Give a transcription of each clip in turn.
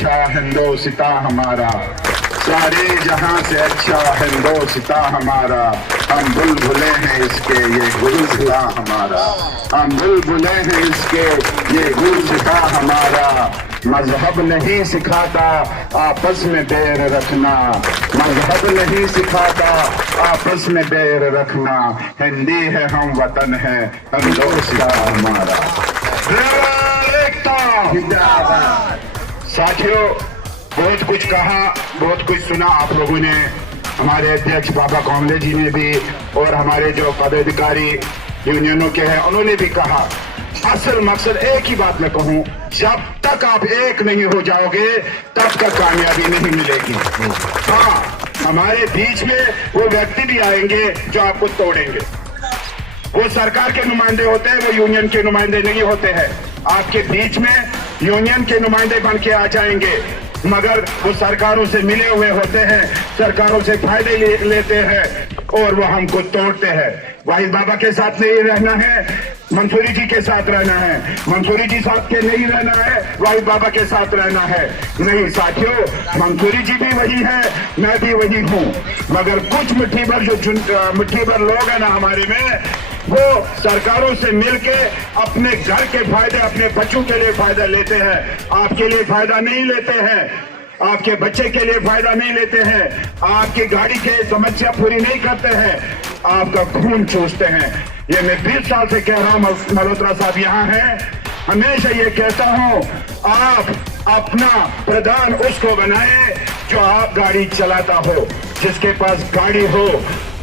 अच्छा हिंदोसिता हमारा, सारे जहां से अच्छा हिंदोसिता हमारा। हम बुलबुलें हैं इसके ये गुलसिता हमारा, हम बुलबुलें हैं इसके ये गुलसिता हमारा। मजहब नहीं सिखाता आपस में बैर रखना, मजहब नहीं सिखाता आपस में बैर रखना। हिंदी है हम वतन है हिंदोसिता हमारा। साथियों, बहुत कुछ कहा, बहुत कुछ सुना आप लोगों ने। हमारे अध्यक्ष बाबा कामले जी ने भी और हमारे जो पदाधिकारी यूनियनों के हैं उन्होंने भी कहा। असल मकसद एक ही बात मैं कहूं, जब तक आप एक नहीं हो जाओगे तब तक कामयाबी नहीं मिलेगी। हाँ, हमारे बीच में वो व्यक्ति भी आएंगे जो आपको तोड़ेंगे। वो सरकार के नुमाइंदे होते हैं, वो यूनियन के नुमाइंदे नहीं होते हैं। आपके बीच में यूनियन के नुमाइंदे बन के आ जाएंगे, मगर वो सरकारों से मिले हुए होते हैं, सरकारों से फायदे लेते हैं और वो हमको तोड़ते हैं। वाहिद बाबा के साथ नहीं रहना है, मंसूरी जी के साथ रहना है। मंसूरी जी साथ के नहीं रहना है, वाहिद बाबा के साथ रहना है। नहीं साथियों, मंसूरी जी भी वही है, मैं भी वही हूँ, मगर कुछ मुट्ठी भर लोग हैं ना हमारे में, वो सरकारों से मिलके अपने घर के फायदे, अपने बच्चों के लिए फायदा लेते हैं। आपके लिए फायदा नहीं लेते हैं, आपके बच्चे के लिए फायदा नहीं लेते हैं, आपकी गाड़ी के समस्या पूरी नहीं करते हैं, आपका खून चूसते हैं। ये मैं 20 साल से कह रहा हूं, मल्होत्रा साहब यहाँ हैं, हमेशा ये कहता हूं, आप अपना प्रधान उसको बनाए जो आप गाड़ी चलाता हो, जिसके पास गाड़ी हो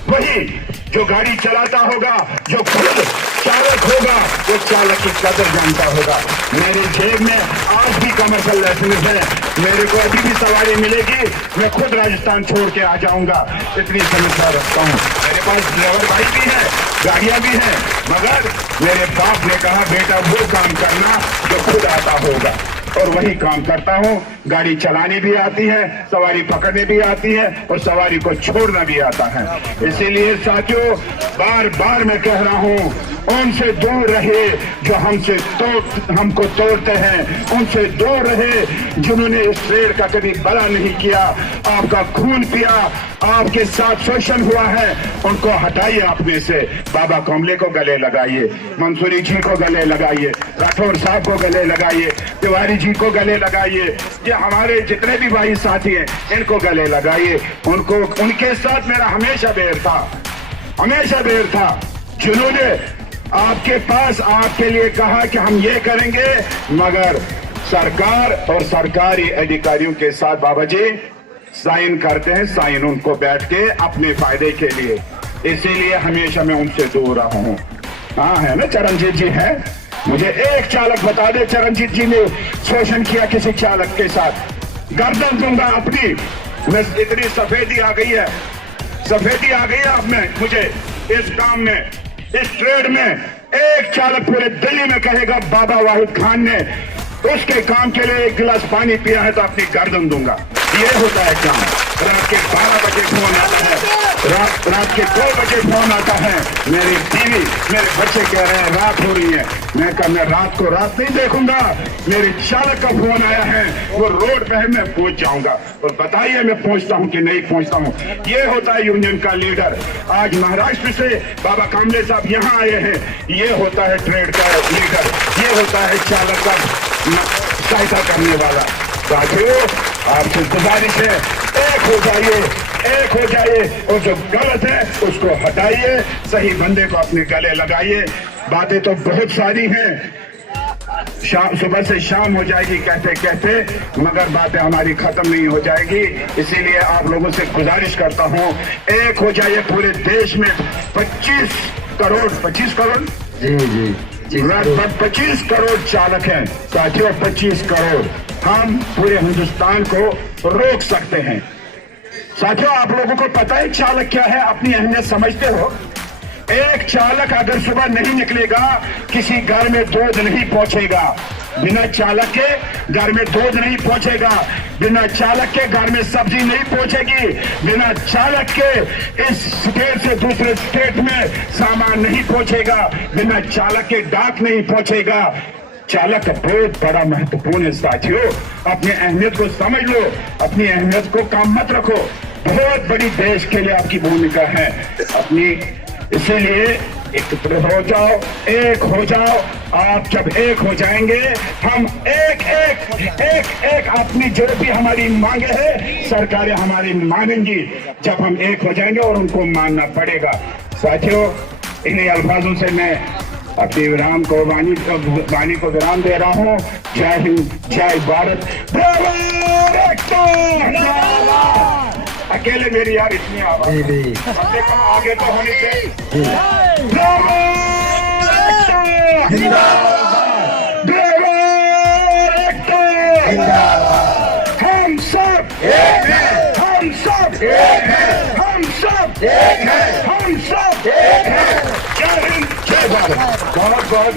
वही जो गाड़ी चलाता होगा, जो खुद चालक होगा, वो चालक की कदर जानता होगा। मेरे जेब में आज भी कमर्शियल लाइसेंस है, मेरे को अभी भी सवारी मिलेगी, मैं खुद राजस्थान छोड़ के आ जाऊंगा, इतनी समस्या रखता हूँ। मेरे पास ड्राइवर भाई भी है, गाड़ियां भी हैं, मगर मेरे बाप ने कहा बेटा वो काम करना जो खुद आता होगा, और वही काम करता हूँ। गाड़ी चलानी भी आती है, सवारी पकड़ने भी आती है और सवारी को छोड़ना भी आता है। इसीलिए साथियों, बार बार मैं कह रहा हूँ, उनसे दूर रहे जो हमको तोड़ते हैं, उनसे दूर रहे जिन्होंने इस ट्रेड का कभी भला नहीं किया, आपका खून पिया, आपके साथ शोषण हुआ है, उनको हटाइए अपने से। बाबा कामले को गले लगाइए, मंसूरी जी को गले लगाइए, राठौर साहब को गले लगाइए, तिवारी जी को गले लगाइए, ये हमारे जितने भी भाई साथी हैं इनको गले लगाइए। उनके साथ मेरा हमेशा बैर था, जिन्होंने आपके पास आपके लिए कहा कि हम ये करेंगे, मगर सरकार और सरकारी अधिकारियों के साथ बाबा जी साइन करते हैं, साइन उनको बैठ के अपने फायदे के लिए। इसीलिए हमेशा मैं उनसे दूर रहा हूं। हाँ है ना, चरणजीत जी है, मुझे एक चालक बता दे चरणजीत जी ने शोषण किया किसी चालक के साथ, गर्दन दूंगा अपनी। मैं इतनी सफेदी आ गई है अब में मुझे इस काम में, इस ट्रेड में। एक चालक पूरे दिल्ली में कहेगा बाबा वाहिद खान ने उसके काम के लिए 1 गिलास पानी पिया है तो अपनी गर्दन दूंगा। ये होता है काम। रात के 12 बजे फोन आता है, रात के 2 बजे फोन आता है, मेरी बीवी मेरे बच्चे कह रहे हैं रात हो रही है, मैं कहा मैं रात को रात नहीं देखूंगा, मेरे चालक का फोन आया है, वो रोड पे है, मैं पहुंच जाऊंगा, और बताइए मैं पहुंचता हूं कि नहीं पहुंचता हूं। ये होता है यूनियन का लीडर। आज महाराष्ट्र से बाबा कामले साहब यहाँ आए हैं, ये होता है ट्रेड का लीडर, ये होता है चालक का सहायता करने वाला। साथियों, आपसे गुजारिश है, एक हो जाइए और जो गलत है उसको हटाइए, सही बंदे को अपने गले लगाइए। बातें तो बहुत सारी हैं, सुबह से शाम हो जाएगी कहते कहते, मगर बातें हमारी खत्म नहीं हो जाएगी। इसीलिए आप लोगों से गुजारिश करता हूं, एक हो जाइए। पूरे देश में 25 करोड़ लगभग 25 करोड़ चालक हैं साथियों, 25 करोड़। हम पूरे हिंदुस्तान को रोक सकते हैं। साथियों, आप लोगों को पता है चालक क्या है, अपनी अहमियत समझते हो? एक चालक अगर सुबह नहीं निकलेगा, किसी घर में दूध नहीं पहुंचेगा, बिना चालक के घर में दूध नहीं पहुंचेगा, बिना चालक के घर में सब्जी नहीं पहुंचेगी, बिना चालक के इस स्टेट से दूसरे स्टेट में सामान नहीं पहुंचेगा, बिना चालक के डाक नहीं पहुंचेगा। चालक बहुत बड़ा महत्वपूर्ण है साथियों। अपनी अहमियत को समझ लो, अपनी अहमियत को काम मत रखो। बहुत बड़ी देश के लिए आपकी भूमिका है अपनी, इसीलिए एकत्र हो जाओ, एक हो जाओ। आप जब एक हो जाएंगे, हम एक एक एक एक अपनी जो भी हमारी मांगे है सरकारें हमारी मानेंगी जब हम एक हो जाएंगे, और उनको मानना पड़ेगा। साथियों, इन्हीं अल्फाजों से मैं अपनी वाणी को विराम दे रहा हूँ। जय हिंद, जय भारत। अकेले मेरी यार इतनी आवाज, आगे तो होनी चाहिए। हम सब एक हैं, हम सब एक हैं, हम सब एक हैं, हम सब एक हैं। जय हिंद, जय भारत। बहुत बहुत